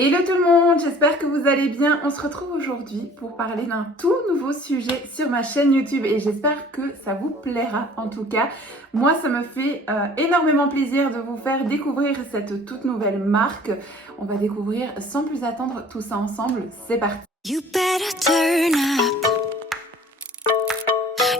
Hello tout le monde, j'espère que vous allez bien. On se retrouve aujourd'hui pour parler d'un tout nouveau sujet sur ma chaîne YouTube et j'espère que ça vous plaira en tout cas. Moi, ça me fait énormément plaisir de vous faire découvrir cette toute nouvelle marque. On va découvrir sans plus attendre tout ça ensemble. C'est parti. You better turn up.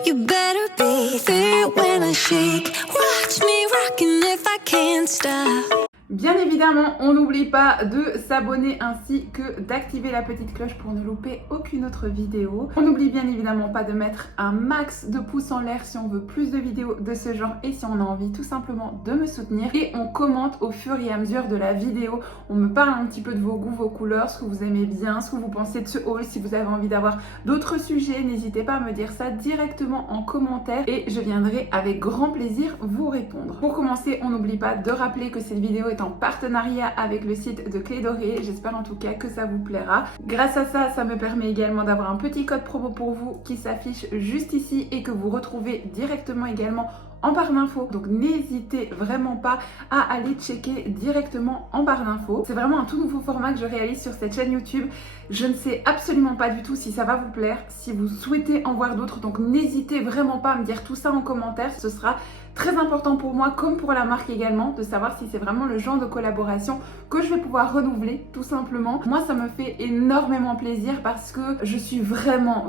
You better be there when I shake. Watch me rockin' if I can't stop. Bien évidemment, on n'oublie pas de s'abonner ainsi que d'activer la petite cloche pour ne louper aucune autre vidéo. On n'oublie bien évidemment pas de mettre un max de pouces en l'air si on veut plus de vidéos de ce genre et si on a envie tout simplement de me soutenir. Et on commente au fur et à mesure de la vidéo. On me parle un petit peu de vos goûts, vos couleurs, ce que vous aimez bien, ce que vous pensez de ce haul. Si vous avez envie d'avoir d'autres sujets, n'hésitez pas à me dire ça directement en commentaire et je viendrai avec grand plaisir vous répondre. Pour commencer, on n'oublie pas de rappeler que cette vidéo est en partenariat avec le site de Clé Dorée. J'espère en tout cas que ça vous plaira. Grâce à ça, ça me permet également d'avoir un petit code promo pour vous qui s'affiche juste ici et que vous retrouvez directement également en barre d'infos. Donc n'hésitez vraiment pas à aller checker directement en barre d'infos. C'est vraiment un tout nouveau format que je réalise sur cette chaîne YouTube. Je ne sais absolument pas du tout si ça va vous plaire, si vous souhaitez en voir d'autres. Donc n'hésitez vraiment pas à me dire tout ça en commentaire. Ce sera très important pour moi, comme pour la marque également, de savoir si c'est vraiment le genre de collaboration que je vais pouvoir renouveler, tout simplement. Moi, ça me fait énormément plaisir parce que je suis vraiment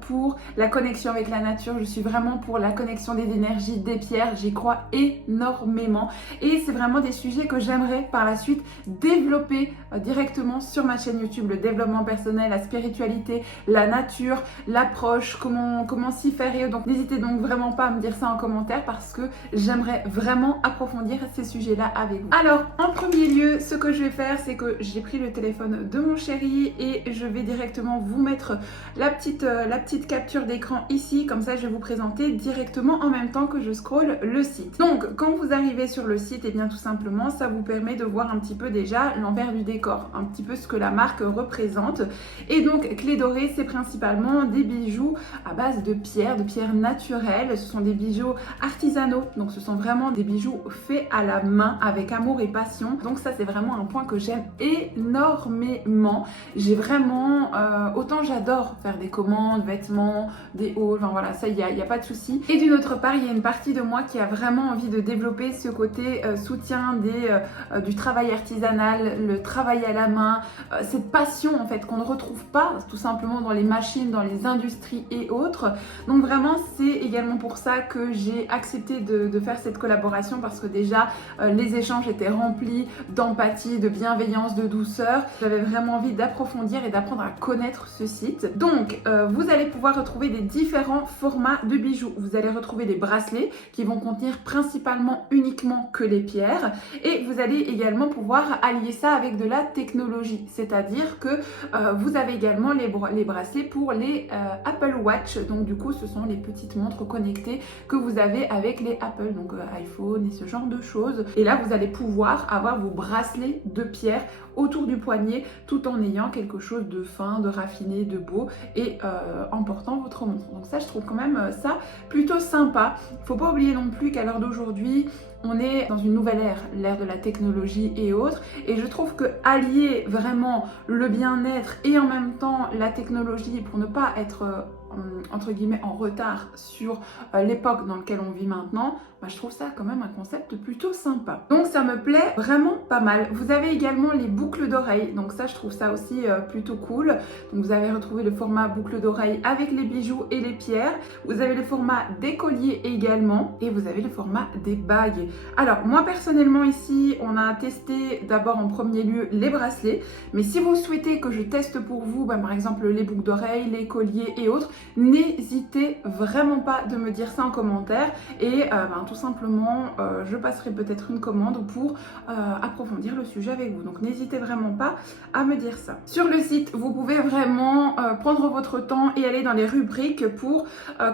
pour la connexion avec la nature. Je suis vraiment pour la connexion des énergies, des pierres. J'y crois énormément. Et c'est vraiment des sujets que j'aimerais par la suite développer directement sur ma chaîne YouTube. Le développement personnel, la spiritualité, la nature, l'approche, comment s'y faire. Et donc, n'hésitez donc vraiment pas à me dire ça en commentaire parce que j'aimerais vraiment approfondir ces sujets-là avec vous. Alors, en premier lieu, ce que je vais faire, c'est que j'ai pris le téléphone de mon chéri et je vais directement vous mettre la petite capture d'écran ici. Comme ça, je vais vous présenter directement en même temps que je scrolle le site. Donc, quand vous arrivez sur le site, et bien tout simplement, ça vous permet de voir un petit peu déjà l'envers du décor, un petit peu ce que la marque représente. Et donc, Clé Dorée, c'est principalement des bijoux à base de pierres naturelles. Ce sont des bijoux artisanaux, donc ce sont vraiment des bijoux faits à la main avec amour et passion. Donc ça, c'est vraiment un point que j'aime énormément. J'ai vraiment autant j'adore faire des commandes, vêtements, des hauls, enfin voilà, ça il y a pas de souci. Et d'une autre part, il y a une partie de moi qui a vraiment envie de développer ce côté soutien du travail artisanal, le travail à la main, cette passion en fait qu'on ne retrouve pas tout simplement dans les machines, dans les industries et autres. Donc vraiment, c'est également pour ça que j'ai accepté de faire cette collaboration parce que déjà les échanges étaient remplis d'empathie, de bienveillance, de douceur. J'avais vraiment envie d'approfondir et d'apprendre à connaître ce site. Donc vous allez pouvoir retrouver des différents formats de bijoux. Vous allez retrouver des bracelets qui vont contenir principalement uniquement que les pierres et vous allez également pouvoir allier ça avec de la technologie, c'est-à-dire que vous avez également les bracelets pour les Apple Watch. Donc du coup, ce sont les petites montres connectées que vous avez avec les Apple, donc iPhone et ce genre de choses. Et là, vous allez pouvoir avoir vos bracelets de pierre autour du poignet tout en ayant quelque chose de fin, de raffiné, de beau et en portant votre montre. Donc ça, je trouve quand même ça plutôt sympa. Faut pas oublier non plus qu'à l'heure d'aujourd'hui, on est dans une nouvelle ère, l'ère de la technologie et autres. Et je trouve que allier vraiment le bien-être et en même temps la technologie pour ne pas être entre guillemets en retard sur l'époque dans laquelle on vit maintenant, je trouve ça quand même un concept plutôt sympa. Donc ça me plaît vraiment pas mal. Vous avez également les boucles d'oreilles, donc ça je trouve ça aussi plutôt cool. Donc vous avez retrouvé le format boucle d'oreille avec les bijoux et les pierres. Vous avez le format des colliers également et vous avez le format des bagues. Alors moi personnellement ici, on a testé d'abord en premier lieu les bracelets, mais si vous souhaitez que je teste pour vous, par exemple les boucles d'oreilles, les colliers et autres, n'hésitez vraiment pas de me dire ça en commentaire et tout simplement je passerai peut-être une commande pour approfondir le sujet avec vous. Donc n'hésitez vraiment pas à me dire ça. Sur le site, vous pouvez vraiment prendre votre temps et aller dans les rubriques pour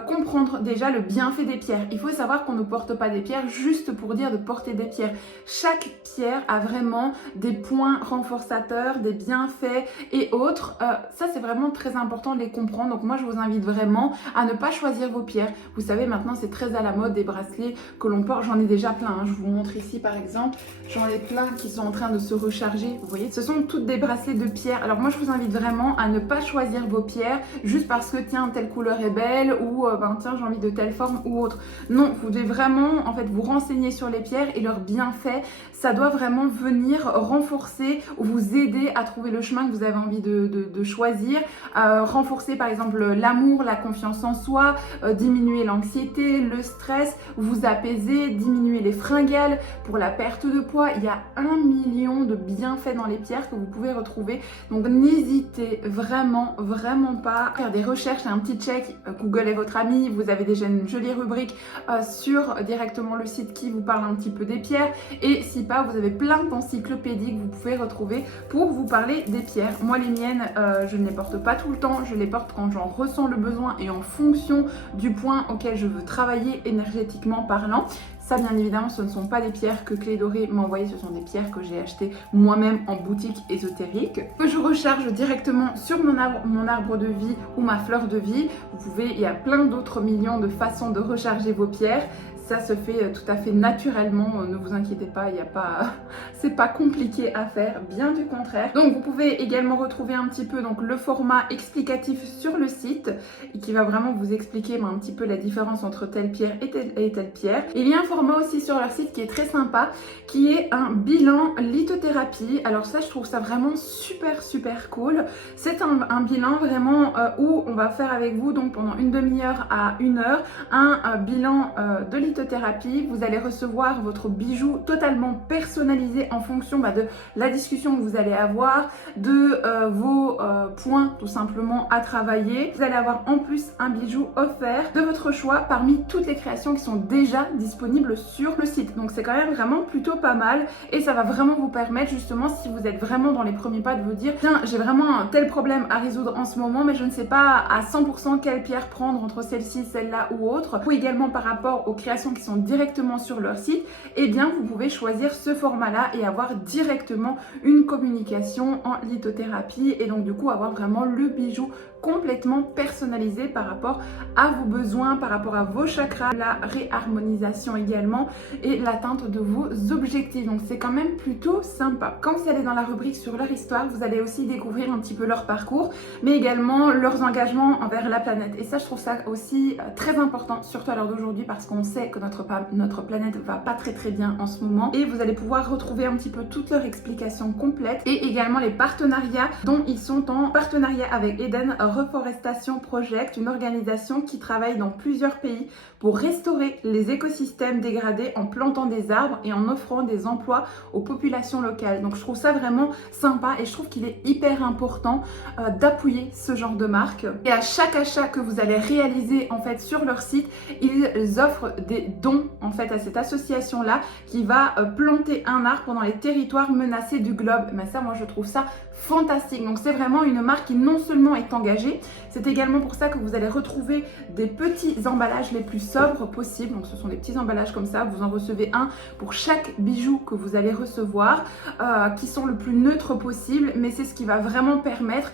comprendre déjà le bienfait des pierres. Il faut savoir qu'on ne porte pas des pierres juste pour dire de porter des pierres. Chaque pierre a vraiment des points renforçateurs, des bienfaits et autres. Ça, c'est vraiment très important de les comprendre. Donc moi, je vous invite vraiment à ne pas choisir vos pierres. Vous savez, maintenant, c'est très à la mode des bracelets que l'on porte. J'en ai déjà plein, hein. Je vous montre ici par exemple, j'en ai plein qui sont en train de se recharger, vous voyez. Ce sont toutes des bracelets de pierre. Alors moi je vous invite vraiment à ne pas choisir vos pierres juste parce que tiens telle couleur est belle ou tiens j'ai envie de telle forme ou autre. Non, vous devez vraiment en fait vous renseigner sur les pierres et leurs bienfaits. Ça doit vraiment venir renforcer ou vous aider à trouver le chemin que vous avez envie de choisir. Renforcer par exemple l'amour, la confiance en soi, diminuer l'anxiété, le stress, vous apaiser, diminuer les fringales, pour la perte de poids. Il y a 1 million de bienfaits dans les pierres que vous pouvez retrouver. Donc n'hésitez vraiment pas à faire des recherches, un petit check. Google est votre ami, vous avez déjà une jolie rubrique sur directement le site qui vous parle un petit peu des pierres. Et si pas, vous avez plein d'encyclopédies que vous pouvez retrouver pour vous parler des pierres. Moi les miennes, je ne les porte pas tout le temps, je les porte quand j'en ressens le besoin et en fonction du point auquel je veux travailler énergétiquement parlant. Ça, bien évidemment, ce ne sont pas des pierres que Clé Dorée m'a envoyées, ce sont des pierres que j'ai achetées moi-même en boutique ésotérique, que je recharge directement sur mon arbre de vie ou ma fleur de vie. Il y a plein d'autres millions de façons de recharger vos pierres. Ça se fait tout à fait naturellement, ne vous inquiétez pas, c'est pas compliqué à faire, bien du contraire. Donc vous pouvez également retrouver un petit peu donc, le format explicatif sur le site et qui va vraiment vous expliquer un petit peu la différence entre telle pierre et telle pierre. Et il y a un format aussi sur leur site qui est très sympa, qui est un bilan lithothérapie. Alors ça, je trouve ça vraiment super cool. C'est un bilan vraiment où on va faire avec vous donc pendant une demi-heure à 1 heure un bilan de lithothérapie. Vous allez recevoir votre bijou totalement personnalisé en fonction de la discussion que vous allez avoir, de vos points tout simplement à travailler. Vous allez avoir en plus un bijou offert de votre choix parmi toutes les créations qui sont déjà disponibles sur le site. Donc c'est quand même vraiment plutôt pas mal et ça va vraiment vous permettre justement, si vous êtes vraiment dans les premiers pas, de vous dire tiens, j'ai vraiment un tel problème à résoudre en ce moment mais je ne sais pas à 100% quelle pierre prendre entre celle-ci, celle-là ou autre. Ou également par rapport aux créations qui sont directement sur leur site, eh bien vous pouvez choisir ce format-là et avoir directement une communication en lithothérapie et donc du coup avoir vraiment le bijou complètement personnalisé par rapport à vos besoins, par rapport à vos chakras, la réharmonisation également et l'atteinte de vos objectifs. Donc c'est quand même plutôt sympa. Quand vous allez dans la rubrique sur leur histoire, vous allez aussi découvrir un petit peu leur parcours, mais également leurs engagements envers la planète. Et ça, je trouve ça aussi très important, surtout à l'heure d'aujourd'hui, parce qu'on sait que notre planète va pas très bien en ce moment. Et vous allez pouvoir retrouver un petit peu toutes leurs explications complètes et également les partenariats dont ils sont en partenariat avec Eden Reforestation Project, une organisation qui travaille dans plusieurs pays pour restaurer les écosystèmes dégradés en plantant des arbres et en offrant des emplois aux populations locales. Donc je trouve ça vraiment sympa et je trouve qu'il est hyper important d'appuyer ce genre de marque. Et à chaque achat que vous allez réaliser en fait sur leur site, ils offrent des dons en fait à cette association là qui va planter un arbre dans les territoires menacés du globe. Mais ça, moi je trouve ça fantastique. Donc c'est vraiment une marque qui non seulement est engagée, c'est également pour ça que vous allez retrouver des petits emballages les plus sobres possibles. Donc ce sont des petits emballages comme ça, vous en recevez un pour chaque bijou que vous allez recevoir, qui sont le plus neutres possible, mais c'est ce qui va vraiment permettre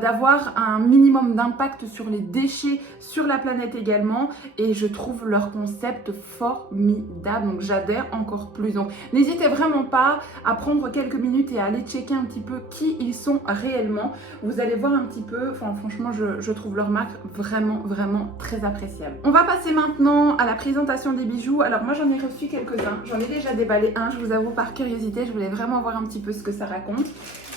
d'avoir un minimum d'impact sur les déchets, sur la planète également, et je trouve leur concept formidable, donc j'adhère encore plus. Donc n'hésitez vraiment pas à prendre quelques minutes et à aller checker un petit peu qui ils sont réellement. Vous allez voir un petit peu, franchement je trouve leur marque vraiment très appréciable. On va passer maintenant à la présentation des bijoux. Alors moi j'en ai reçu quelques-uns, j'en ai déjà déballé un, je vous avoue par curiosité, je voulais vraiment voir un petit peu ce que ça raconte,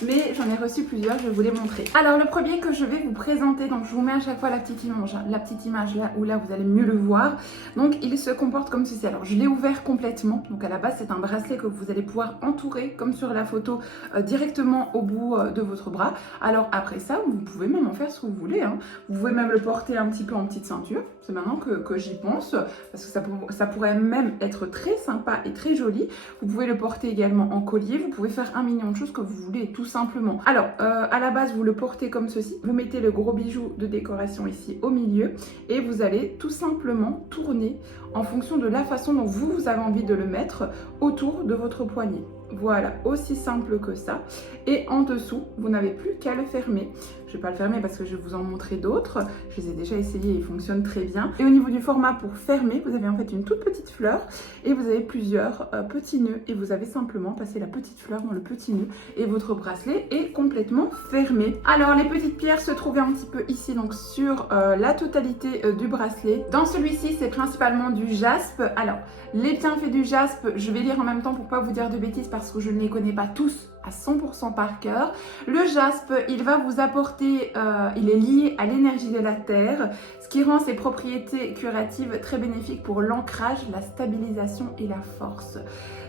mais j'en ai reçu plusieurs, je vais vous les montrer. Alors le premier que je vais vous présenter, donc je vous mets à chaque fois la petite image là où là vous allez mieux le voir. Donc il se comporte comme ceci. Alors je l'ai ouvert complètement, donc à la base c'est un bracelet que vous allez pouvoir entourer comme sur la photo directement au bout de votre bras. Alors après ça, vous pouvez même en faire ce que vous voulez, hein. Vous pouvez même le porter un petit peu en petite ceinture, c'est maintenant que j'y pense, parce que ça pourrait même être très sympa et très joli. Vous pouvez le porter également en collier, vous pouvez faire un million de choses que vous voulez tout simplement. Alors à la base vous le portez comme ceci, vous mettez le gros bijou de décoration ici au milieu et vous allez tout simplement tourner en fonction de la façon dont vous avez envie de le mettre autour de votre poignet. Voilà, aussi simple que ça. Et en dessous, vous n'avez plus qu'à le fermer. Je ne vais pas le fermer parce que je vais vous en montrer d'autres. Je les ai déjà essayés et ils fonctionnent très bien. Et au niveau du format pour fermer, vous avez en fait une toute petite fleur et vous avez plusieurs petits nœuds. Et vous avez simplement passé la petite fleur dans le petit nœud et votre bracelet est complètement fermé. Alors les petites pierres se trouvaient un petit peu ici, donc sur la totalité du bracelet. Dans celui-ci, c'est principalement du jaspe. Alors, les bienfaits du jaspe, je vais lire en même temps pour pas vous dire de bêtises parce que je ne les connais pas tous à 100% par cœur. Le jaspe, il va vous apporter, il est lié à l'énergie de la terre, ce qui rend ses propriétés curatives très bénéfiques pour l'ancrage, la stabilisation et la force.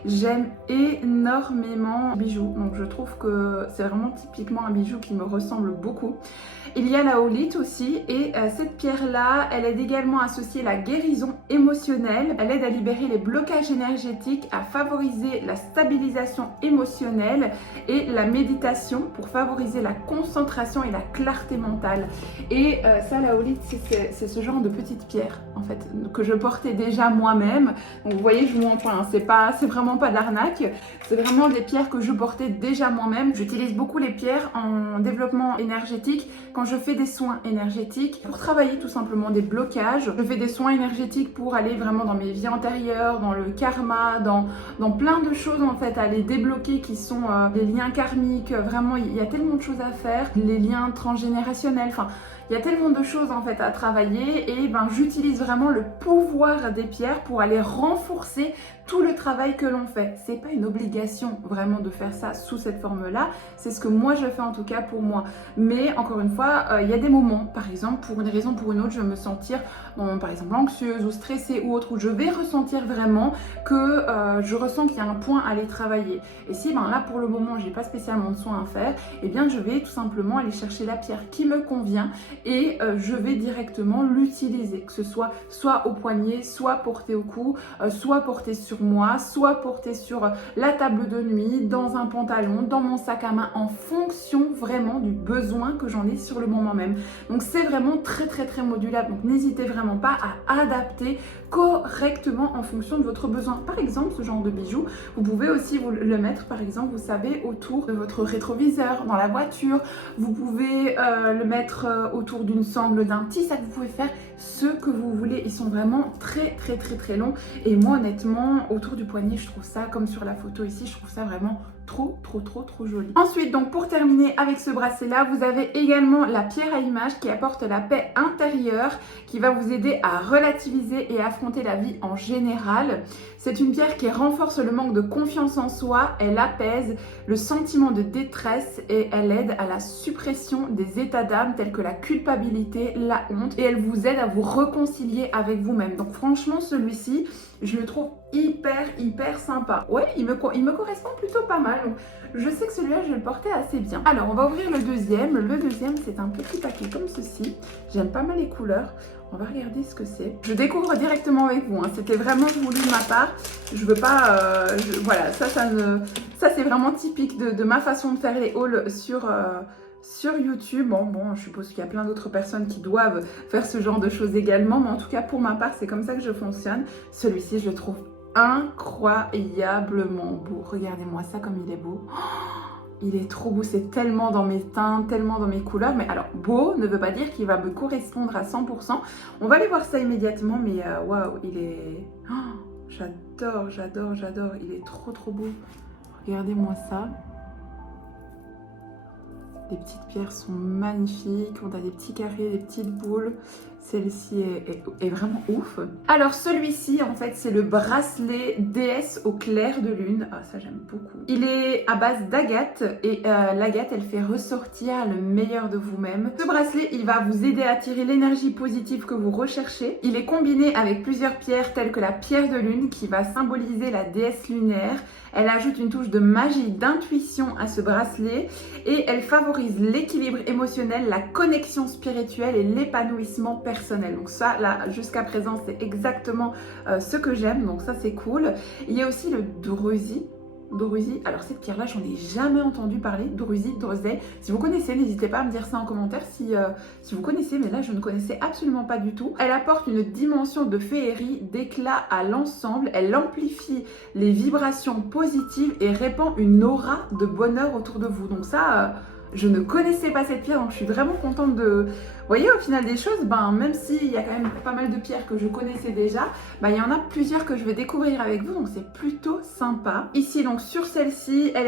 J'aime énormément ce bijou, donc je trouve que c'est vraiment typiquement un bijou qui me ressemble beaucoup. Il y a la holite aussi et cette pierre-là, elle aide également à associer la guérison émotionnelle. Elle aide à libérer les blocages énergétiques, à favoriser la stabilisation émotionnelle et la méditation pour favoriser la concentration et la clarté mentale. Et ça, la holite, c'est ce genre de petite pierre en fait que je portais déjà moi-même. Donc vous voyez, je vous montre, hein, c'est vraiment pas de l'arnaque. C'est vraiment des pierres que je portais déjà moi-même. J'utilise beaucoup les pierres en développement énergétique quand je fais des soins énergétiques pour travailler tout simplement des blocages. Je fais des soins énergétiques pour aller vraiment dans mes vies antérieures, dans le karma, dans plein de choses en fait à les débloquer qui sont les liens karmiques. Vraiment, il y a tellement de choses à faire. Les liens transgénérationnels, enfin... Il y a tellement de choses en fait à travailler et j'utilise vraiment le pouvoir des pierres pour aller renforcer tout le travail que l'on fait. C'est pas une obligation vraiment de faire ça sous cette forme-là, c'est ce que moi je fais en tout cas pour moi. Mais encore une fois, il y a des moments, par exemple, pour une raison ou pour une autre, je vais me sentir par exemple anxieuse ou stressée ou autre, où je vais ressentir vraiment que je ressens qu'il y a un point à aller travailler. Et si là pour le moment j'ai pas spécialement de soin à faire, eh bien je vais tout simplement aller chercher la pierre qui me convient et je vais directement l'utiliser, que ce soit au poignet, soit porté au cou, soit porté sur moi, soit porté sur la table de nuit, dans un pantalon, dans mon sac à main, en fonction vraiment du besoin que j'en ai sur le moment même. Donc c'est vraiment très très très modulable, donc n'hésitez vraiment pas à adapter correctement en fonction de votre besoin. Par exemple, ce genre de bijou, vous pouvez aussi vous le mettre, par exemple, vous savez, autour de votre rétroviseur, dans la voiture. Vous pouvez le mettre autour d'une sangle d'un tissu. Vous pouvez faire ce que vous voulez. Ils sont vraiment très très très très longs. Et moi, honnêtement, autour du poignet, je trouve ça, comme sur la photo ici, je trouve ça vraiment trop joli. Ensuite, donc pour terminer avec ce bracelet là, vous avez également la pierre à image qui apporte la paix intérieure, qui va vous aider à relativiser et affronter la vie en général. C'est une pierre qui renforce le manque de confiance en soi, elle apaise le sentiment de détresse et elle aide à la suppression des états d'âme tels que la culpabilité, la honte, et elle vous aide à vous réconcilier avec vous-même. Donc franchement, celui-ci, je le trouve hyper sympa. Ouais, il me correspond plutôt pas mal. Donc, je sais que celui-là, je vais le porter assez bien. Alors, on va ouvrir le deuxième. Le deuxième, c'est un petit paquet comme ceci. J'aime pas mal les couleurs. On va regarder ce que c'est. Je découvre directement avec vous. C'était vraiment voulu de ma part. Je veux pas... voilà, ça c'est vraiment typique de ma façon de faire les hauls sur YouTube. Bon, je suppose qu'il y a plein d'autres personnes qui doivent faire ce genre de choses également, mais en tout cas pour ma part, c'est comme ça que je fonctionne. Celui-ci, je le trouve incroyablement beau. Regardez-moi ça comme il est beau. Il est trop beau, c'est tellement dans mes teintes, tellement dans mes couleurs. Mais alors, beau ne veut pas dire qu'il va me correspondre à 100%. On va aller voir ça immédiatement, mais waouh, il est... Oh, j'adore. Il est trop beau. Regardez-moi ça. Les petites pierres sont magnifiques, on a des petits carrés, des petites boules. Celle-ci est vraiment ouf. Alors celui-ci, en fait, c'est le bracelet déesse au clair de lune. Ah, ça j'aime beaucoup. Il est à base d'agate et l'agate, elle fait ressortir le meilleur de vous-même. Ce bracelet, il va vous aider à attirer l'énergie positive que vous recherchez. Il est combiné avec plusieurs pierres telles que la pierre de lune qui va symboliser la déesse lunaire. Elle ajoute une touche de magie, d'intuition à ce bracelet et elle favorise l'équilibre émotionnel, la connexion spirituelle et l'épanouissement personnel. Donc ça, là, jusqu'à présent, c'est exactement ce que j'aime. Donc ça, c'est cool. Il y a aussi le drusi. Druzy. Alors cette pierre-là, j'en ai jamais entendu parler. Druzy, Druzé. Si vous connaissez, n'hésitez pas à me dire ça en commentaire si vous connaissez, mais là je ne connaissais absolument pas du tout. Elle apporte une dimension de féerie, d'éclat à l'ensemble. Elle amplifie les vibrations positives et répand une aura de bonheur autour de vous. Donc ça, je ne connaissais pas cette pierre, donc je suis vraiment contente de... Vous voyez, au final des choses, même s'il y a quand même pas mal de pierres que je connaissais déjà, il y en a plusieurs que je vais découvrir avec vous, donc c'est plutôt sympa. Ici, donc sur celle-ci, elle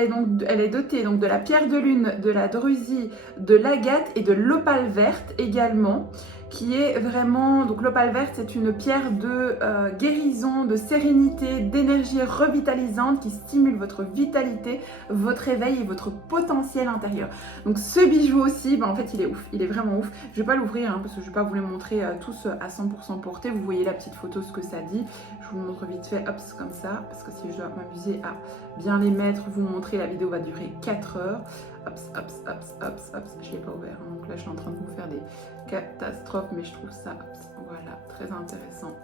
est dotée donc de la pierre de lune, de la drusie, de l'agate et de l'opale verte également, qui est vraiment... Donc l'opale verte, c'est une pierre de guérison, de sérénité, d'énergie revitalisante qui stimule votre vitalité, votre éveil et votre potentiel intérieur. Donc ce bijou aussi, en fait il est ouf, il est vraiment ouf. Je vais pas l'ouvrir parce que je vais pas vous les montrer tous à 100% portés. Vous voyez la petite photo, ce que ça dit. Je vous le montre vite fait, hop, comme ça, parce que si je dois m'amuser à bien les mettre, vous montrer, la vidéo va durer 4 heures. Hop, hop, hop, hop, hop, je l'ai pas ouvert, donc là je suis en train de vous faire des catastrophes, mais je trouve ça, voilà, très intéressant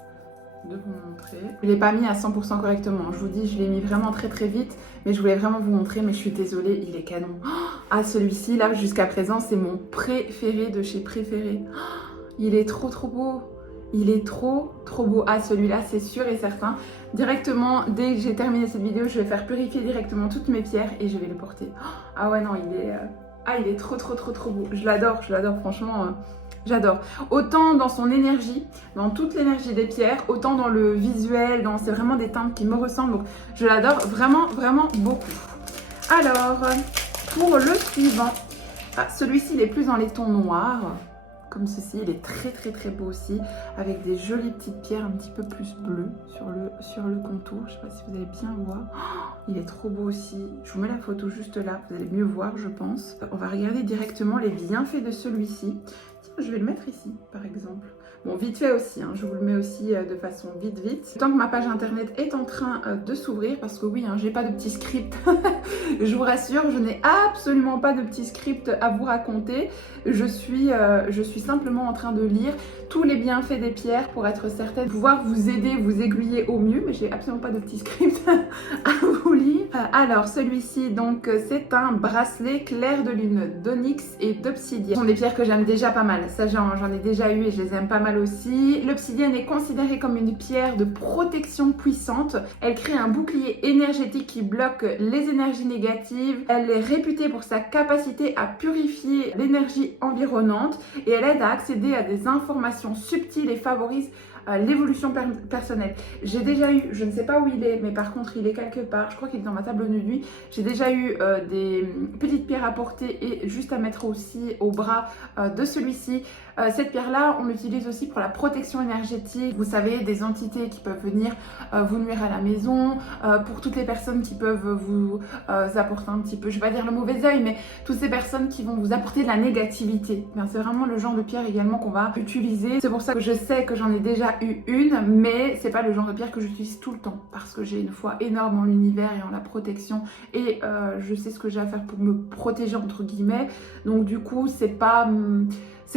de vous montrer. Je ne l'ai pas mis à 100% correctement, je vous dis, je l'ai mis vraiment très très vite, mais je voulais vraiment vous montrer, mais je suis désolée, il est canon. Ah, celui-ci, là, jusqu'à présent, c'est mon préféré de chez Préféré. Il est trop trop beau. Il est trop trop beau. Ah, celui-là, c'est sûr et certain. Directement, dès que j'ai terminé cette vidéo, je vais faire purifier directement toutes mes pierres et je vais les porter. Ah ouais, non, il est trop trop trop trop beau. Je l'adore, franchement, j'adore. Autant dans son énergie, dans toute l'énergie des pierres, autant dans le visuel, c'est vraiment des teintes qui me ressemblent. Donc, je l'adore vraiment, vraiment beaucoup. Alors, pour le suivant, celui-ci, il est plus dans les tons noirs. Comme ceci, il est très très très beau aussi, avec des jolies petites pierres un petit peu plus bleues sur le contour. Je ne sais pas si vous allez bien voir. Oh, il est trop beau aussi. Je vous mets la photo juste là, vous allez mieux voir, je pense. On va regarder directement les bienfaits de celui-ci. Tiens, je vais le mettre ici, par exemple. Bon, vite fait aussi, je vous le mets aussi de façon vite. Tant que ma page internet est en train de s'ouvrir, parce que oui, j'ai pas de petit script, je vous rassure, je n'ai absolument pas de petit script à vous raconter. Je suis simplement en train de lire tous les bienfaits des pierres pour être certaine de pouvoir vous aider, vous aiguiller au mieux, mais j'ai absolument pas de petit script à vous lire. Alors, celui-ci, donc, c'est un bracelet clair de lune d'onyx et d'obsidienne. Ce sont des pierres que j'aime déjà pas mal. Ça, j'en ai déjà eu et je les aime pas mal aussi. L'obsidienne est considérée comme une pierre de protection puissante. Elle crée un bouclier énergétique qui bloque les énergies négatives. Elle est réputée pour sa capacité à purifier l'énergie environnante et elle aide à accéder à des informations subtiles et favorise l'évolution personnelle. J'ai déjà eu, je ne sais pas où il est, mais par contre il est quelque part, je crois qu'il est dans ma table de nuit. J'ai déjà eu des petites pierres à porter et juste à mettre aussi au bras de celui-ci. Cette pierre-là, on l'utilise aussi pour la protection énergétique. Vous savez, des entités qui peuvent venir vous nuire à la maison, pour toutes les personnes qui peuvent vous apporter un petit peu, je vais pas dire le mauvais œil, mais toutes ces personnes qui vont vous apporter de la négativité. C'est vraiment le genre de pierre également qu'on va utiliser. C'est pour ça que je sais que j'en ai déjà eu une, mais c'est pas le genre de pierre que j'utilise tout le temps parce que j'ai une foi énorme en l'univers et en la protection et je sais ce que j'ai à faire pour me protéger entre guillemets. Donc du coup, c'est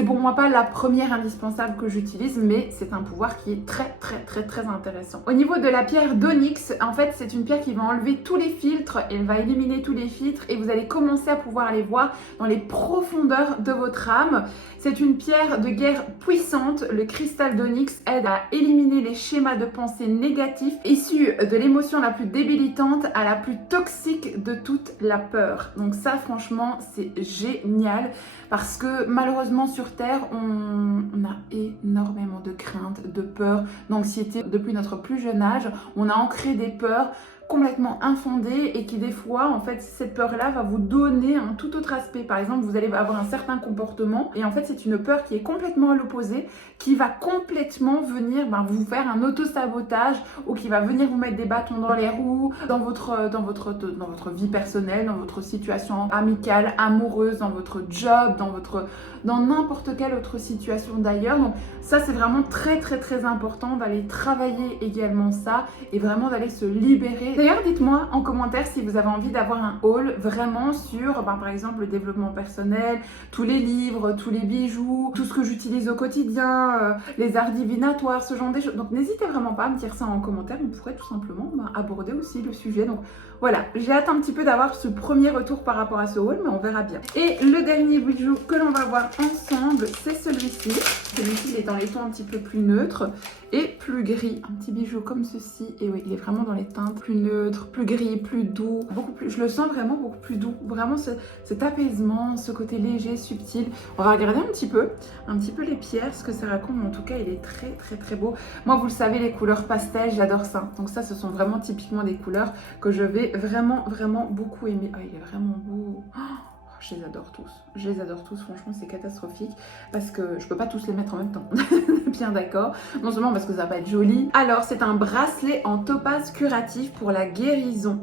pour moi pas la première indispensable que j'utilise, mais c'est un pouvoir qui est très très très très intéressant. Au niveau de la pierre d'onyx, en fait c'est une pierre qui va enlever tous les filtres, elle va éliminer tous les filtres et vous allez commencer à pouvoir aller voir dans les profondeurs de votre âme. C'est une pierre de guerre puissante, le cristal d'onyx aide à éliminer les schémas de pensée négatifs issus de l'émotion la plus débilitante à la plus toxique de toute la peur. Donc ça franchement c'est génial parce que malheureusement sur Terre on a énormément de craintes, de peurs, d'anxiété depuis notre plus jeune âge. On a ancré des peurs complètement infondée et qui des fois en fait cette peur là va vous donner un tout autre aspect. Par exemple vous allez avoir un certain comportement et en fait c'est une peur qui est complètement à l'opposé, qui va complètement venir vous faire un auto-sabotage ou qui va venir vous mettre des bâtons dans les roues dans votre vie personnelle, dans votre situation amicale, amoureuse, dans votre job, dans n'importe quelle autre situation d'ailleurs. Donc ça c'est vraiment très très très important d'aller travailler également ça et vraiment d'aller se libérer D'ailleurs, dites-moi en commentaire si vous avez envie d'avoir un haul vraiment sur, par exemple, le développement personnel, tous les livres, tous les bijoux, tout ce que j'utilise au quotidien, les arts divinatoires, ce genre de choses. Donc n'hésitez vraiment pas à me dire ça en commentaire, on pourrait tout simplement aborder aussi le sujet. Donc voilà, j'ai hâte un petit peu d'avoir ce premier retour par rapport à ce haul, mais on verra bien. Et le dernier bijou que l'on va voir ensemble, c'est celui-ci. Celui-ci, il est dans les tons un petit peu plus neutres et plus gris. Un petit bijou comme ceci. Et oui, il est vraiment dans les teintes plus neutres, plus gris, plus doux. Beaucoup plus, je le sens vraiment beaucoup plus doux. Vraiment cet apaisement, ce côté léger, subtil. On va regarder un petit peu les pierres, ce que ça raconte. Mais en tout cas, il est très très très beau. Moi, vous le savez, les couleurs pastel, j'adore ça. Donc ça, ce sont vraiment typiquement des couleurs que je vais vraiment beaucoup aimer. Ah, il est vraiment beau. Oh, je les adore tous, franchement c'est catastrophique parce que je peux pas tous les mettre en même temps. Bien d'accord, non seulement parce que ça va pas être joli. Alors c'est un bracelet en topaze curatif pour la guérison.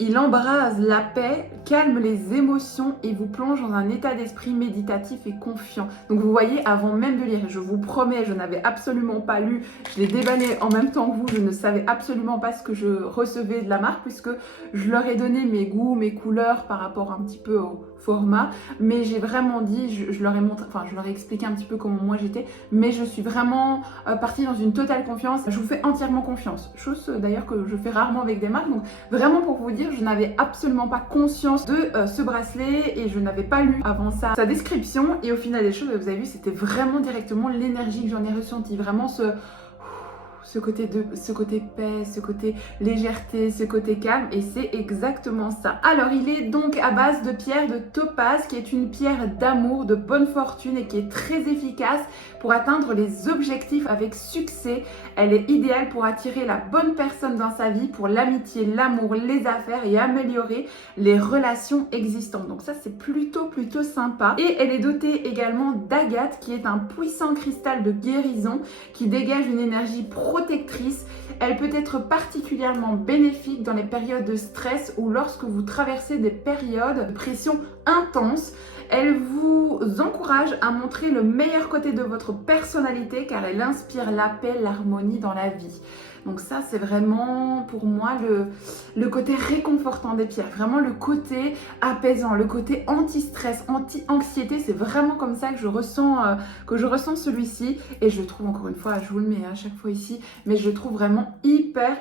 Il embrase la paix, calme les émotions et vous plonge dans un état d'esprit méditatif et confiant. Donc vous voyez, avant même de lire, je vous promets, je n'avais absolument pas lu, je l'ai déballé en même temps que vous, je ne savais absolument pas ce que je recevais de la marque puisque je leur ai donné mes goûts, mes couleurs par rapport un petit peu au format, mais j'ai vraiment dit, je leur ai montré, enfin je leur ai expliqué un petit peu comment moi j'étais, mais je suis vraiment partie dans une totale confiance. Je vous fais entièrement confiance, chose d'ailleurs que je fais rarement avec des marques. Donc vraiment pour vous dire, je n'avais absolument pas conscience de ce bracelet et je n'avais pas lu avant ça sa description, et au final des choses, vous avez vu, c'était vraiment directement l'énergie que j'en ai ressentie, vraiment ce côté paix, ce côté légèreté, ce côté calme, et c'est exactement ça. Alors il est donc à base de pierre de topaze, qui est une pierre d'amour, de bonne fortune et qui est très efficace pour atteindre les objectifs avec succès. Elle est idéale pour attirer la bonne personne dans sa vie, pour l'amitié, l'amour, les affaires et améliorer les relations existantes. Donc ça c'est plutôt sympa. Et elle est dotée également d'agate, qui est un puissant cristal de guérison qui dégage une énergie protectrice. Elle peut être particulièrement bénéfique dans les périodes de stress ou lorsque vous traversez des périodes de pression intense. Elle vous encourage à montrer le meilleur côté de votre personnalité car elle inspire la paix, l'harmonie dans la vie. Donc ça, c'est vraiment pour moi le côté réconfortant des pierres, vraiment le côté apaisant, le côté anti-stress, anti-anxiété. C'est vraiment comme ça que je ressens celui-ci, et je le trouve, encore une fois, je vous le mets à chaque fois ici, mais je le trouve vraiment hyper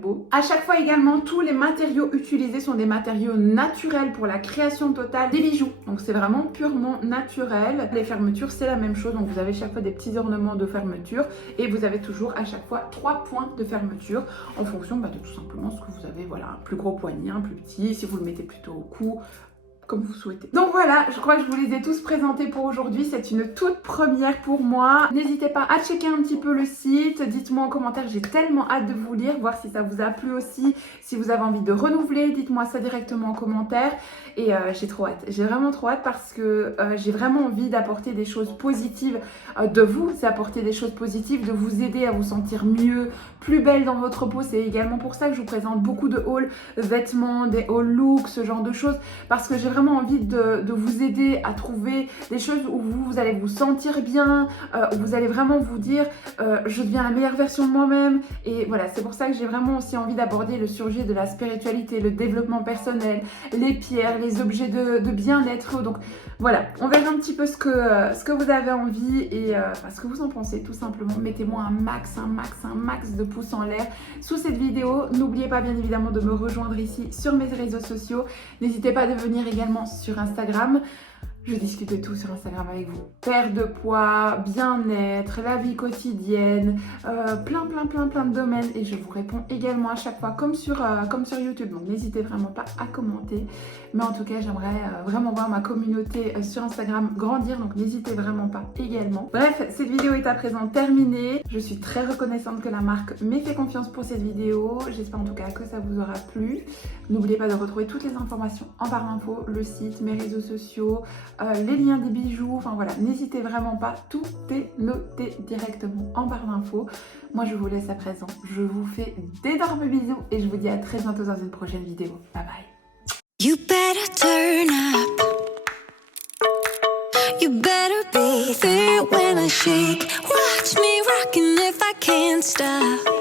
beau. À chaque fois également, tous les matériaux utilisés sont des matériaux naturels pour la création totale des bijoux. Donc c'est vraiment purement naturel. Les fermetures, c'est la même chose. Donc vous avez chaque fois des petits ornements de fermeture et vous avez toujours à chaque fois 3 points de fermeture en fonction de tout simplement ce que vous avez. Voilà, un plus gros poignet, un plus petit, si vous le mettez plutôt au cou, comme vous souhaitez. Donc voilà, je crois que je vous les ai tous présentés pour aujourd'hui. C'est une toute première pour moi. N'hésitez pas à checker un petit peu le site. Dites-moi en commentaire, j'ai tellement hâte de vous lire, voir si ça vous a plu aussi. Si vous avez envie de renouveler, dites-moi ça directement en commentaire. Et j'ai trop hâte. J'ai vraiment trop hâte parce que j'ai vraiment envie d'apporter des choses positives, de vous apporter des choses positives, de vous aider à vous sentir mieux, plus belle dans votre peau. C'est également pour ça que je vous présente beaucoup de hauls vêtements, des hauls looks, ce genre de choses. Parce que j'ai vraiment envie de vous aider à trouver des choses où vous allez vous sentir bien, où vous allez vraiment vous dire je deviens la meilleure version de moi-même. Et voilà, c'est pour ça que j'ai vraiment aussi envie d'aborder le sujet de la spiritualité, le développement personnel, les pierres, les objets de bien-être. Donc voilà, on verra un petit peu ce que vous avez envie et ce que vous en pensez tout simplement. Mettez-moi un max de pouces en l'air sous cette vidéo. N'oubliez pas bien évidemment de me rejoindre ici sur mes réseaux sociaux. N'hésitez pas à venir également sur Instagram. Je discute de tout sur Instagram avec vous. Perte de poids, bien-être, la vie quotidienne, plein de domaines. Et je vous réponds également à chaque fois comme sur YouTube. Donc n'hésitez vraiment pas à commenter. Mais en tout cas, j'aimerais vraiment voir ma communauté sur Instagram grandir. Donc n'hésitez vraiment pas également. Bref, cette vidéo est à présent terminée. Je suis très reconnaissante que la marque m'ait fait confiance pour cette vidéo. J'espère en tout cas que ça vous aura plu. N'oubliez pas de retrouver toutes les informations en barre d'infos, le site, mes réseaux sociaux, les liens des bijoux, enfin voilà, n'hésitez vraiment pas, tout est noté directement en barre d'infos. Moi je vous laisse à présent, je vous fais d'énormes bisous et je vous dis à très bientôt dans une prochaine vidéo. Bye bye. You better turn up. You better be there when I shake. Watch me rockin' if I can't stop.